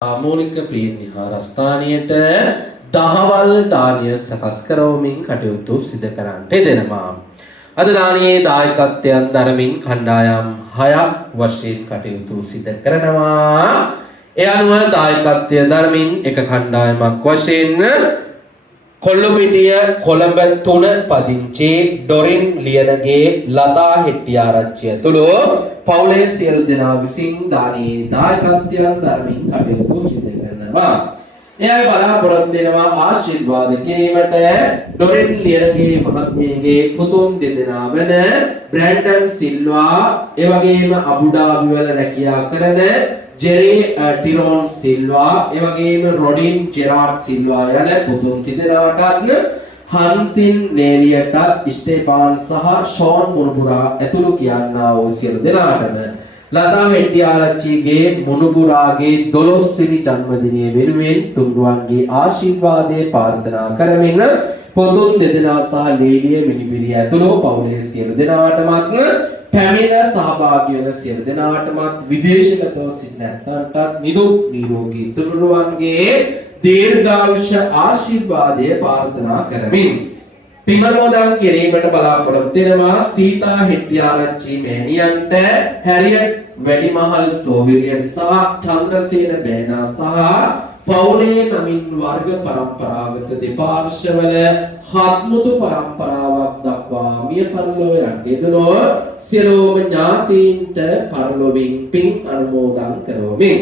ආමූලික ප්‍රීති විහාරස්ථානයට දහවල් දානය සකස් කරවමින් කටයුතු සිදු කරන්නට යෙදෙනවා. අද දානයේ දායකත්වයන් දරමින් කණ්ඩායම් 6ක් වශයෙන් කටයුතු සිදු කරනවා. ඒ අනුව දායකත්වය දරමින් එක කණ්ඩායමක් වශයෙන් කොල්ලුපිටිය කොළඹ 3 පදිංචි ඩොරින් ලියනගේ ලතා හෙට්ටිආරච්චි ඇතුළු පවුලේ සියලු දෙනා විසින් දානයේ දායකත්වයන් දරමින් කටයුතු සිදු කරනවා. එයයි බලාපොරොත්තු වෙනවා ආශිර්වාද කිරීමට ඩොරින් ලියනගේ මහත්මියගේ පුතුන් දෙදෙනා වන බ්‍රැන්ඩන් සිල්වා ඒ වගේම අබුඩාබි වල රැකියා කරන ජෙරි ටිරෝන් සිල්වා ඒ වගේම රොඩින් ජෙරාඩ් සිල්වා යන පුතුන් තිදෙනාටත් හන්සින් නේලියටත් ස්ටේෆාන් සහ ෂෝන් මුණුබුරා ඇතුළු කියන්නා වූ සියලු දෙනාටම ලතා හෙට්ටිආරච්චිගේ මුණුබුරාගේ 12 වෙනි ජන්මදිනය වෙනුවෙන් තුන්රුවන්ගේ ආශිර්වාදයේ ප්‍රාර්ථනා කරමින් පුතුන් දෙදෙනා සහ ලේලිය මිනිබිරිය ඇතුළු පවුලේ සියලු දෙනාටමත් පැමිණ සහභාගී වන සියලු දෙනාටමත් විදේශගතව සිටින නැත්තන්ටත් නිදුක් නිරෝගී තුනුරුවන්ගේ දීර්ඝායුෂ ආශිර්වාදය ප්‍රාර්ථනා කරමින් පින්වත්නි කිරීමට බලාපොරොත්තු වෙනවා සීතා හෙට්ටිආරච්චි මෑණියන්ට හැරියට් වැඩිමහල් සෝවිරියට් සහ චන්ද්‍රසේන බෑනා සහ පවුලේ නමින් වර්ග පරම්පරාගත දෙපාර්ශ්වවල හත්මුතු පරම්පරාවක් දක්වා මිය පරලොව යන්නේදනෝ සියලුම ඥාතීන්ට පරලොවින් පින් අනුමෝදන් කරවමින්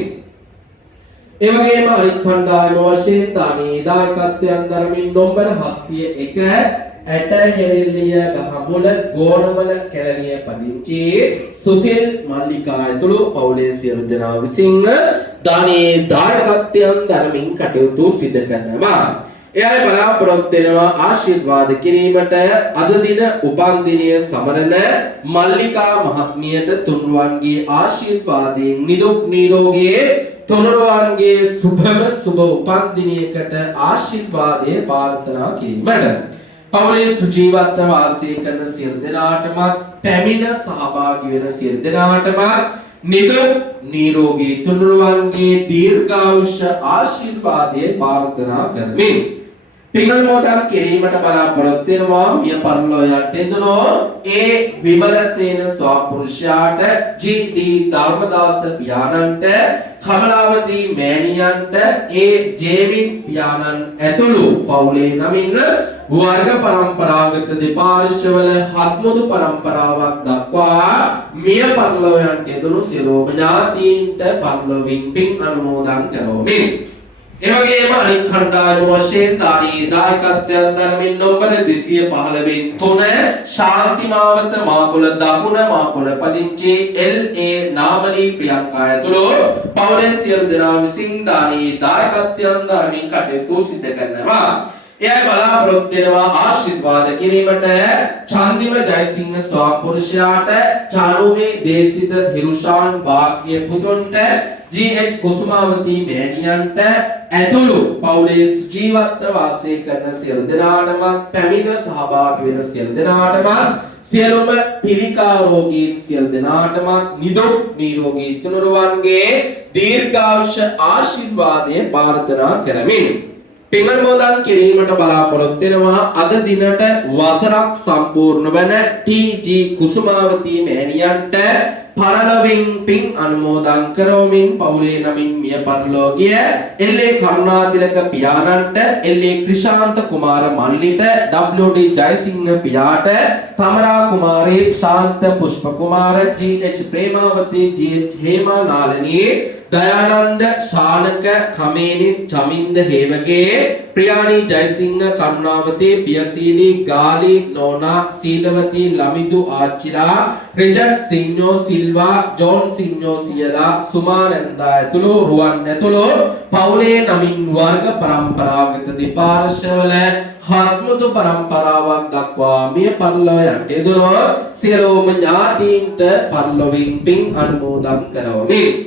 ඒ වගේම අනිත් කණ්ඩායම වශයෙන් දානී දායකත්වයන් දරමින් නම්බර 701 ඇටහෙරළිය ගහමුල ගෝණවල කැලණිය පදිංචි සුසිල් මල්ලිකා ඇතුළු පවුලේ සියලු දෙනා විසින් දානී දායකත්වයන් දරමින් කටයුතු සිදු කරනවා. එයයි බලාපොරොත්තු වෙනවා ආශිර්වාද කිරීමට අද දින උපන් දිනය සමරන මල්ලිකා මහත්මියට තුන්රුවන්ගේ ආශිර්වාදයෙන් නිදුක් නිරෝගී තුනුරුවන්ගේ සුභම සුභ උපන් දිනයකට ආශිර්වාදයේ ප්‍රාර්ථනා කිරීමට පවුලේ සුජීවත්ව වාසය කරන සියලු දෙනාටම පැමිණ සහභාගී වෙන සියලු දෙනාටම නිදුක් නිරෝගී තුනුරුවන්ගේ දීර්ඝායුෂ ආශිර්වාදයේ ප්‍රාර්ථනා කරමින් පින්කම් මොදල් කිරීමට බලාපොරොත්තු වෙනවා මිය පරලෝ යටෙදුනෝ ඒ විමලසේන ස්වාපුරුෂයාට ජී.ඩී. ධර්මදාස පියාණන්ට කමලාවතී මෑණියන්ට ඒ ජේවිස් පියාණන් ඇතුළු පවුලේ නමින් වර්ග පරම්පරාගත දෙපාර්ශ්වවල හත්මුතු පරම්පරාවක් දක්වා මිය පරලෝ යටෙදුණු සියලුම ඥාතීන්ට පරලොවින් පින් අනුමෝදන් කරවමින් එවැගේම අනිත් කණ්ඩායම වශයෙන් දානී දායකත්වයන් දරමින් නම්බර 215 3 ශාන්ති මාවත මාකොළ දකුණ මාකොළ පදිංචි එල්.ඒ. නාමලී ප්‍රියංකා ඇතුළු පවුලේ සියලු දෙනා විසින් දානී දායකත්වයන් දරමින් කටයුතු සිදු කරනවා. එයයි බලාපොරොත්තු වෙනවා ආශිර්වාද කිරීමට චන්දිම ජයසිංහ ස්වාපුරුෂයාට චාරුමේ දේශිත හිරුෂාන් වාග්ය පුතුන්ට ජී.එච්. කුසුමාවතී මෑණියන්ට ඇතුළු පවුලේ ජීවත්ව වාසය කරන සියලු දෙනාටම පැමිණ සහභාගී වෙන සියලු දෙනාටම සියලුම පිළිකා රෝගීන් සියලු දෙනාටම නිදුක් නිරෝගී තුනුරුවන්ගේ දීර්ඝායුෂ ආශිර්වාදයේ ප්‍රාර්ථනා කරමින් පින්කම් මොදල් කිරීමට බලාපොරොත්තු වෙනවා අද දිනට වසරක් සම්පූර්ණ වන ටී.ජී. කුසුමාවතී මෑණියන්ට පරලොවින් පින් අනුමෝදන් කරවමින් පවුලේ නමින් මිය පරලෝ ගිය එල්.ඒ. කරුණාතිලක පියාණන්ට එල්.ඒ. ක්‍රිෂාන්ත කුමාර මල්ලිට ඩබ්ලිව්.ඩී. ජයසිංහ පියාට තමරා කුමාරී ශාන්ත පුෂ්ප කුමාර ජී.එච්. ප්‍රේමාවතී ජී.එච්. හේමා නාලනී දයානන්ද ශානක කමේනි චමින්ද හේවගේ ප්‍රියානි ජයසිංහ කරුණාවතී පියසීලී ගාලි නෝනා සීලවතී ලමිදු ආච්චිලා රිචඩ් සිංහෝ සිල්වා ජෝන් සිංහෝ සියලා සුමානන්දා ඇතුළු රුවන් ඇතුළු පවුලේ නමින් වර්ග පරම්පරාගත දෙපාර්ශ්වවල හත්මුතු පරම්පරාවක් දක්වා මිය පරලොව යටෙදුනෝ සියලුම ඥාතීන්ට පරලොවින් පින් අනුමෝදන් කරවමින්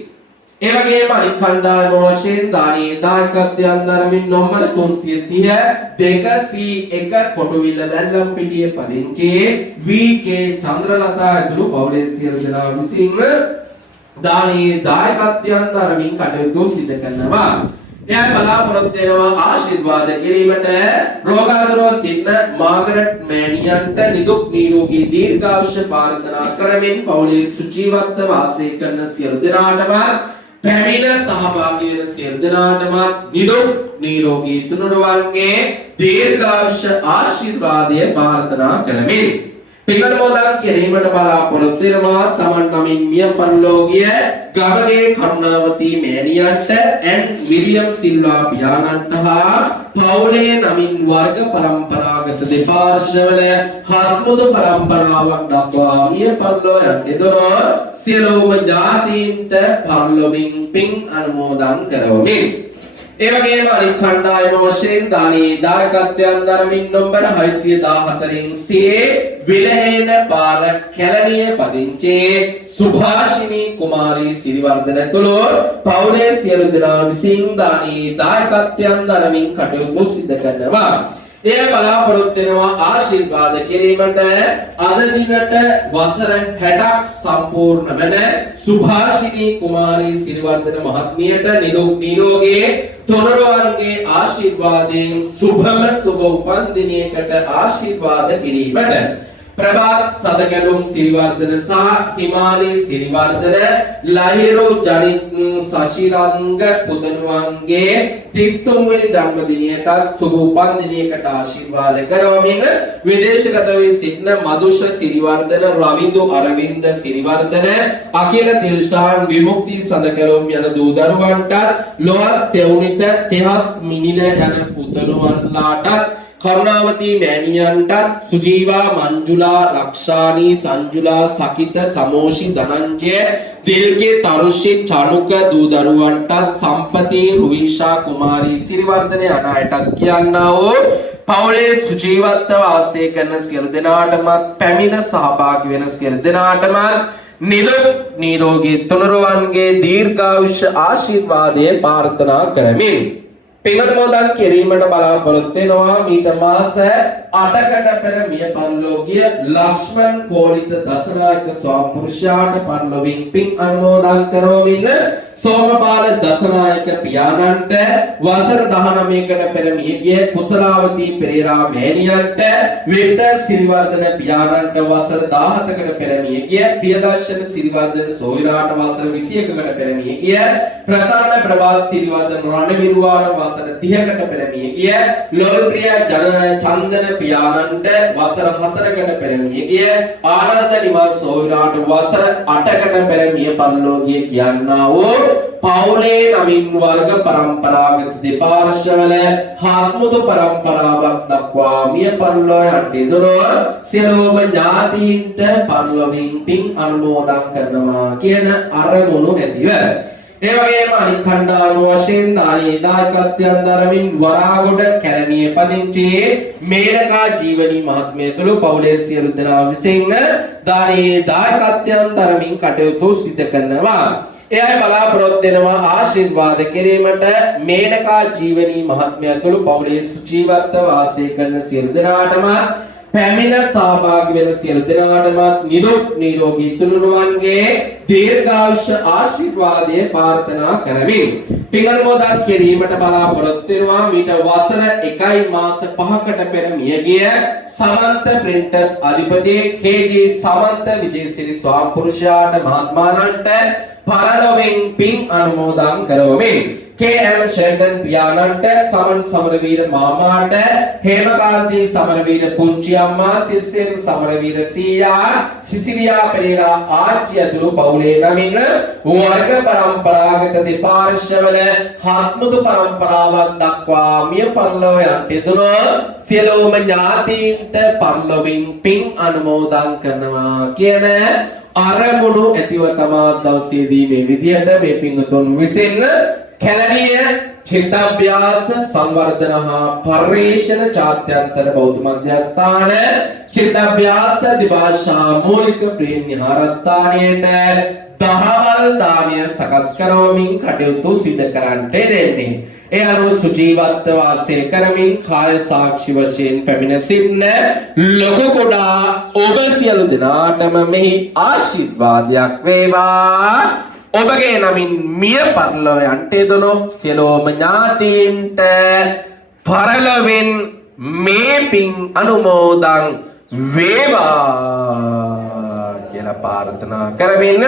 ඒ වගේම අනිත් කණ්ඩායම වශයෙන් දානී දායකත්වයන් දරමින් නම්බර 330 201 කොටුවිල වැල්ලම්පිටිය පදිංචි වී.කේ. චන්ද්‍රලතා ඇතුළු පවුලේ සියලු දෙනා විසින් දානී දායකත්වයන් දරමින් කටයුතු සිදු කරනවා. එයා බලාපොරොත්තු වෙනවා ආශිර්වාද කිරීමට රෝගාතුරව සිටින මාගරට් මෑණියන්ට නිදුක් නිරෝගී දීර්ඝායුෂ ප්‍රාර්ථනා කරමින් පවුලේ සුජීවත්ව වාසය කරන සියලු දෙනාටම පැමිණ සහභාගී වෙන සියලු දෙනාටම නිදුක් නිරෝගී තුනුරුවන්ගේ දීර්ඝායුෂ ආශිර්වාදය ප්‍රාර්ථනා කරමින් පින්වත් මොදක් කිරීමට බලාපොරොත්තු වෙනවා තමන් නමින් මිය පරලෝකීය ගමගේ කරුණාවතී මෑණියන්ට එන් විලියම් සිල්වා පියාණන්ට හා පවුලේ නමින් වර්ග පරම්පරාගත දෙපාර්ශ්වවල හත්මුදු පරම්පරාවක් දක්වා මිය පරලෝ යන්නේදෝ සියලුම ඥාතීන්ට පරලොවින් පින් අනුමෝදන් කරවමින් ඒ වගේම අනිත් කණ්ඩායම වශයෙන් දානී දායකත්වයන් දරමින් නම්බර 614 සියේ විලහේන පාර කැලණිය පදිංචි සුභාෂිනී කුමාරී සිරිවර්ධන ඇතුළු පවුලේ සියලු දෙනා විසින් දානී දායකත්වයන් දරමින් කටයුතු සිදු කරනවා. එය බලාපොරොත්තු වෙනවා ආශිර්වාද කිරීමට අද දිනට වසර 60ක් සම්පූර්ණ වන සුභාෂිනී කුමාරී සිරිවර්ධන මහත්මියට නිරෝගී නිරෝගී තොරවන්ගේ ආශිර්වාදයෙන් සුභම සුභ උපන් දිනයකට ආශිර්වාද කිරීමට ප්‍රභාත් සදගැලුම් සිරිවර්ධන සහ හිමාලී සිරිවර්ධන ලහිරු ජනිත් සශිරංග පුතණුවන්ගේ 33 වෙනි ජන්මදිනයට සුභ උපන් දිනයකට ආශිර්වාද කරවමින් විදේශගත වී සිටින මදුෂ සිරිවර්ධන රවිදු අරවින්ද සිරිවර්ධන අකිල තිල්ෂාන් විමුක්ති සදගැලුම් යන දූ දරුවන්ට ලෝහස් සෙවුනිත තෙහස් මිනිල යන පුතණුවන්ලාට කරුණාවතී මෑණියන්ට සුජීවා මංජුලා ලක්ෂානී සංජුලා සකිත සමෝෂි ධනංජය දිල්ගේ තරුෂි චනුක දූ දරුවන්ට සම්පති රුවිෂා කුමාරී සිරිවර්ධන යන අයට කියන්නා වූ පවුලේ සුජීවත්ව වාසය කරන සියලු දෙනාටම පැමිණ සහභාගී වෙන සියලු දෙනාටම නිදුක් නිරෝගී තුනුරුවන්ගේ දීර්ඝායුෂ ආශිර්වාදය ප්‍රාර්ථනා කරමින් පින්වත් මොදක් කිරීමට බලාපොරොත්තු වෙනවා මීට මාස 8කට පෙර මිය පරලෝකීය ලක්ෂ්මන් කෝලිත දසනායක ස්වාමිපුරුෂයාට පරලොවින් පින් අනුමෝදන් කරවමින් සෝමපාල දසනායක පියාණන්ට වසර 19කට පෙර මියගිය කුසලාවතී පෙරේරා මෑණියන්ට වික්ටර් සිරිවර්ධන පියාණන්ට වසර 17කට පෙර මියගිය ප්‍රියදර්ශන සිරිවර්ධන සෝවිරාට වසර 21කට පෙර මියගිය ප්‍රසන්න ප්‍රභාත් සිරිවර්ධන රණවිරුවාට වසර 30කට පෙර මියගිය ලොල්ප්‍රිය චන්දන පියාණන්ට වසර 4කට පෙර මියගිය ආනන්ද නිවාස සෝවිරාට වසර 8කට පෙර මිය පරලෝකීය කියන්නා වූ පවුලේ නමින් වර්ග පරම්පරාගත දෙපාර්ශ්වවල හත්මුදු පරම්පරාවක් දක්වා මිය පරලෝ යන්නේදෝ සියලුම ඥාතීන්ට පරලොවින් පින් අනුමෝදන් කරනවා කියන අරමුණු ඇතිව ඒ වගේම අනිත් කණ්ඩායම වශයෙන් දානී දායකත්වයන් දරමින් වරාගොඩ කැලණිය පදිංචි මේනකා ජීවනී මහත්මිය තුළු පවුලේ සියලු දෙනා විසින් දානී දායකත්වයන් දරමින් කටයුතු සිදු කරනවා. එයයි බලාපොරොත්තු වෙනවා ආශිර්වාද කිරීමට මේනකා ජීවනී මහත්මිය තුළු පවුලේ සුජීවත්ව වාසය කරන සියලු දෙනාටම පැමිණ සහභාගී වෙන සියලු දෙනාටම නිදුක් නිරෝගී තුනුරුවන්ගේ දීර්ඝායුෂ ආශිර්වාදය ප්‍රාර්ථනා කරමින් පින් අනුමෝදන් කිරීමට බලාපොරොත්තු වෙනවා මීට වසර 1 මාස 5කට පෙර මියගිය සමන්ත ප්‍රින්ටර්ස් අධිපති කේ.ජී. සමන්ත විජේසිරි ස්වාමිපුරුෂයාට මහත්මාණන්ට පරලොවෙන් පින් අනුමෝදන් කරවමින් KM ෂෙල්ටන් පියාණන්ට සමන් සමරවීර මාමාට හේමකාන්ති සමරවීර පුංචි අම්මා සිරිසේන සමරවීර සීයා සිසිලියා පෙරේරා ආච්චි ඇතුළු පවුලේ නමින් වර්ග පරම්පරාගත දෙපාර්ශ්වවල හත්මුදු පරම්පරාවක් දක්වා මිය පරලෝ යන්නේදෝ සියලුම ඥාතීන්ට පරලොවින් පින් අනුමෝදන් කරනවා කියන අරමුණු ඇතිව තමා දවසේදී මේ විදියට මේ පින්තුන් විසින් කැලණිය චිත්තාභ්‍යාස සංවර්ධන හා පරිශ්‍රණ ජාත්‍යන්තර බෞද්ධ මධ්‍යස්ථාන චිත්තාභ්‍යාස දිවාශා මූලික ප්‍රේම විහාරස්ථානයේ දහවල් දානය සකස් කරවමින් කටයුතු සිදු කරන්නට දෙන්නේ. ඒ අනුව සුජීවත්ව වාසය කරමින් කාය සාක්ෂි වශයෙන් පැමිණ සිටින ලොකු කුඩා ඔබ සියලු දෙනාටම මෙහි ආශිර්වාදයක් වේවා. ඔබගේ නමින් මිය පරලොව යන්ට යෙදුණු සියලුම ඥාතීන්ට පරලොවෙන් මේ පින් අනුමෝදන් වේවා කියලා ප්‍රාර්ථනා කරමින්